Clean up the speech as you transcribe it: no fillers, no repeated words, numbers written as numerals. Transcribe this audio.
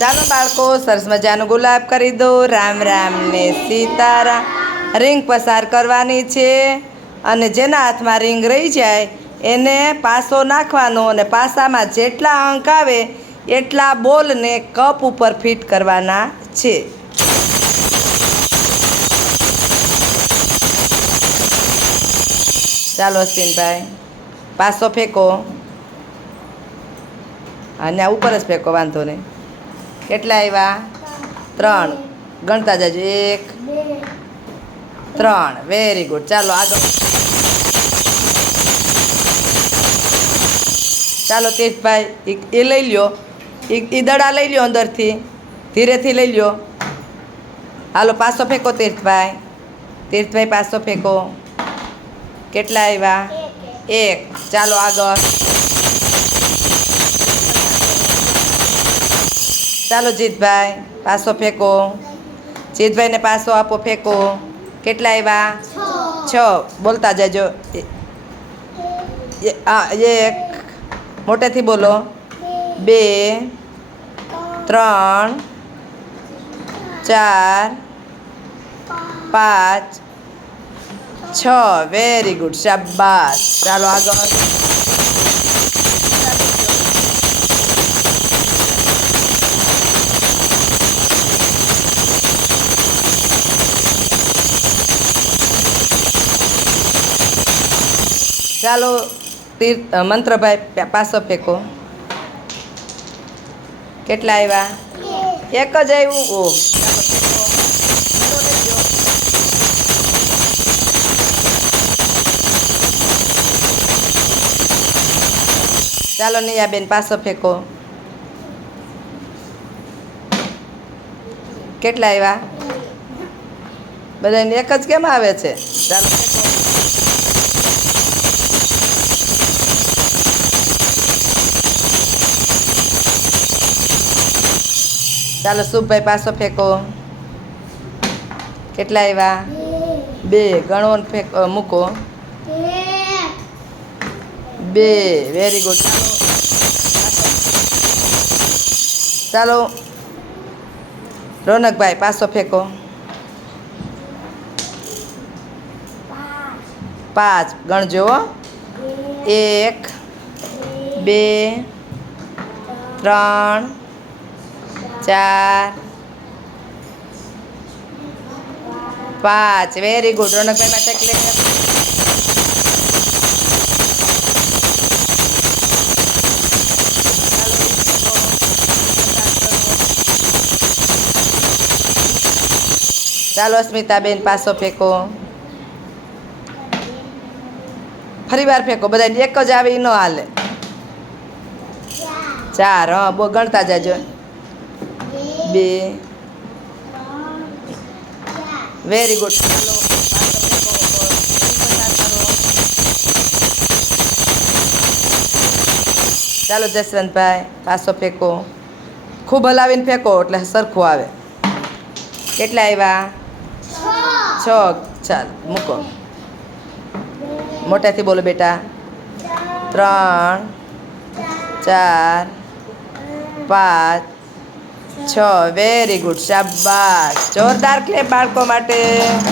ચાલો બાળકો, સરસ મજાનું ગુલાબ કરી દો. રામ રામ ને સીતારામ. રીંગ પસાર કરવાની છે અને જેના હાથમાં રીંગ રહી જાય એને પાસો નાખવાનો અને પાસામાં જેટલા અંક આવે એટલા બોલને કપ ઉપર ફિટ કરવાના છે. ચાલો અશ્વિનભાઈ, પાસો ફેંકો અને આ ઉપર જ ફેંકો, વાંધો નહીં. કેટલા આવ્યા? 3. ગણતા જજો. 1 3. Very good. ચાલો આગળ. ચાલો તીર્થભાઈ, એ લઈ લ્યો, એ દડા લઈ લ્યો અંદરથી, ધીરેથી લઈ લ્યો. હાલો પાસો ફેંકો તીર્થભાઈ. તીર્થભાઈ પાસો ફેંકો. કેટલા આવ્યા? 1. ચાલો આગળ. ચાલો જીતભાઈ, પાસો ફેંકો. જીતભાઈને પાસો આપો, ફેંકો. કેટલા આવ્યા? 6. બોલતા જજો. 1. મોટેથી બોલો. 2 3 4 5 6. વેરી ગુડ, શાબાશ. ચાલો આગળ. ચાલો મંત્રભાઈ, પાસો ફેંકો. કેટલા આવ્યા? 1 જ આવ્યું. ઓ ચાલો નિયાબેન, પાસો ફેંકો. કેટલા આવ્યા? બધાને 1 જ કેમ આવે છે? ચાલો ફેંકો. ચાલો શુભભાઈ, પાસો ફેંકો. કેટલા આવ્યા? 2. ગણો ફેંકો, મૂકો. 2. Very good. ચાલો રોનકભાઈ, પાસો ફેંકો. 5. ગણજો. 1 2 3 4 5. Very good. રોનકભાઈ માટે ક્લિયર. ચાલો અસ્મિતાબેન, પાસો ફેંકો. ફરી વાર ફેંકો. બધાને 1 જ આવે એ ન હાલે. 4. હા, બહુ ગણતા જજો. 2. Very good. ચાલો જસવંતભાઈ, પાસો ફેંકો. ખૂબ હલાવીને ફેંકો એટલે સરખું આવે. કેટલા આવ્યા? 6. ચાલ મૂકો. મોટેથી બોલો બેટા. 3 4 5 6. વેરી ગુડ, શાબાશ. જોરદાર ક્લેપ બાળકો માટે.